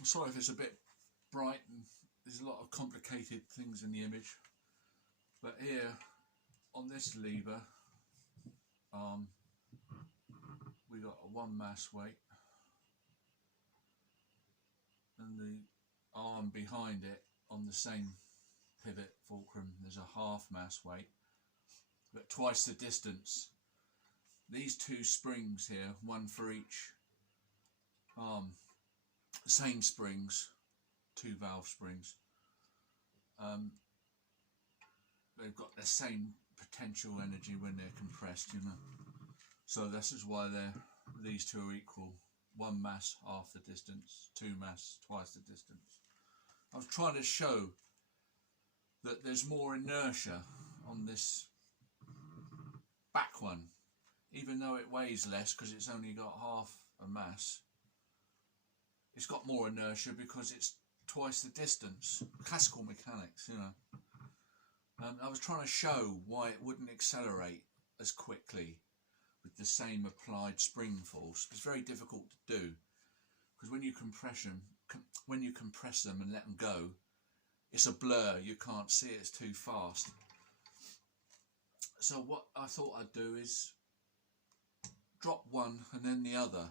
I'm sorry if it's a bit bright and there's a lot of complicated things in the image, but here on this lever we got a 1 mass weight, and the arm behind it on the same pivot fulcrum there's a half mass weight, but twice the distance. These two springs here, one for each arm, same springs, 2 valve springs, they've got the same potential energy when they're compressed, you know. So this is why these two are equal. 1 mass, half the distance, 2 mass, twice the distance. I was trying to show that there's more inertia on this back one, even though it weighs less because it's only got half a mass. It's got more inertia because it's twice the distance. Classical mechanics, you know. I was trying to show why it wouldn't accelerate as quickly with the same applied spring force. It's very difficult to do because when you compress them and let them go, it's a blur. You can't see it, it's too fast. So what I thought I'd do is drop one and then the other.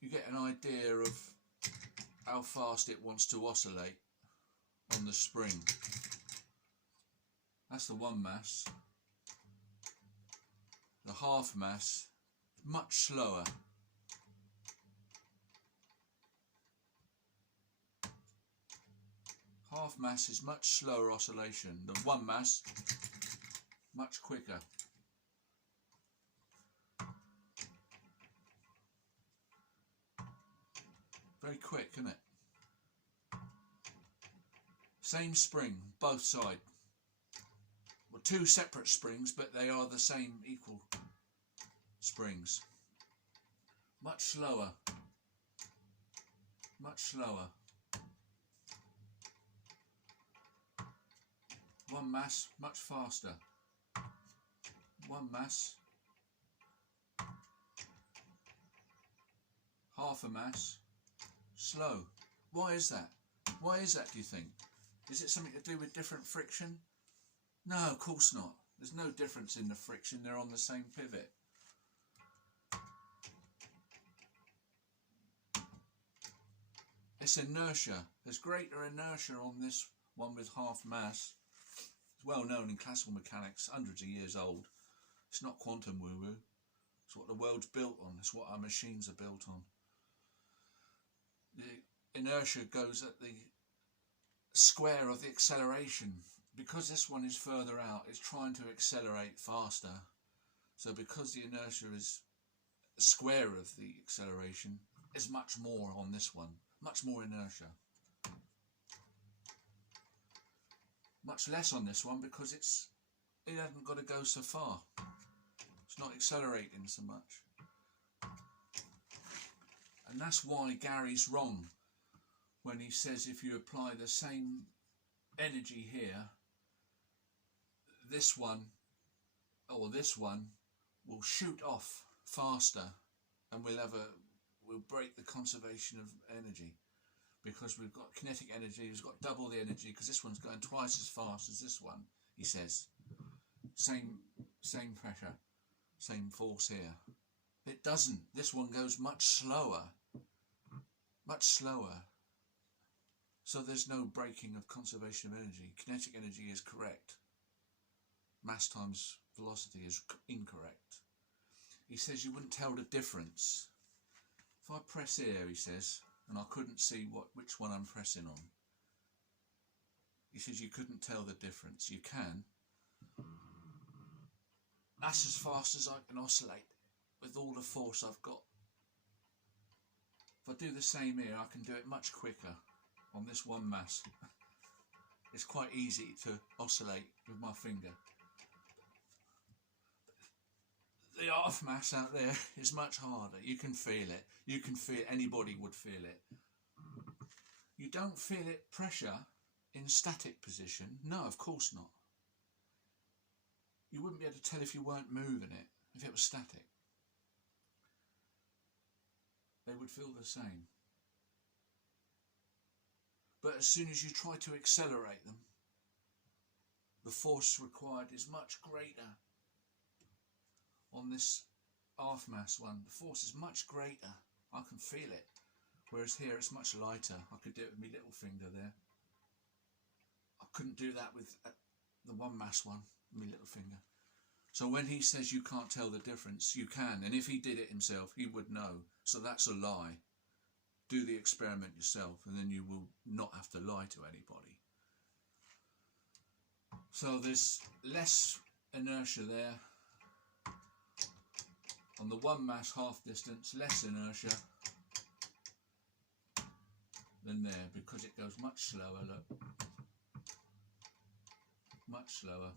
You get an idea of how fast it wants to oscillate on the spring. That's the 1 mass. The half mass, much slower. Half mass is much slower oscillation. The 1 mass, much quicker. Very quick, isn't it? Same spring, both sides. Well, 2 separate springs, but they are the same equal springs. Much slower. Much slower. 1 mass, much faster. 1 mass. Half a mass. Slow. Why is that? Why is that, do you think? Is it something to do with different friction? No, of course not. There's no difference in the friction. They're on the same pivot. It's inertia. There's greater inertia on this one with half mass. It's well known in classical mechanics, hundreds of years old. It's not quantum woo-woo. It's what the world's built on. It's what our machines are built on. The inertia goes at the square of the acceleration. Because this one is further out, it's trying to accelerate faster. So because the inertia is the square of the acceleration, there's much more on this one. Much more inertia. Much less on this one because it hasn't got to go so far. It's not accelerating so much. And that's why Gary's wrong when he says if you apply the same energy here, this one or this one will shoot off faster, and we'll break the conservation of energy because we've got kinetic energy. We've got double the energy because this one's going twice as fast as this one. He says same pressure, same force here. It doesn't. This one goes much slower. Much slower. So there's no breaking of conservation of energy. Kinetic energy is correct. Mass times velocity is incorrect. He says you wouldn't tell the difference. If I press here, he says, and I couldn't see which one I'm pressing on. He says you couldn't tell the difference. You can. That's as fast as I can oscillate with all the force I've got. If I do the same here, I can do it much quicker on this 1 mass. It's quite easy to oscillate with my finger. The half mass out there is much harder. You can feel it. You can feel it. Anybody would feel it. You don't feel it pressure in static position. No, of course not. You wouldn't be able to tell if you weren't moving it, if it was static. They would feel the same. But as soon as you try to accelerate them, the force required is much greater. On this half mass one, the force is much greater. I can feel it. Whereas here it's much lighter. I could do it with my little finger there. I couldn't do that with the one mass one, my little finger. So when he says you can't tell the difference, you can. And if he did it himself, he would know. So that's a lie. Do the experiment yourself, and then you will not have to lie to anybody. So there's less inertia there. On the one mass half distance, less inertia than there, because it goes much slower, look. Much slower.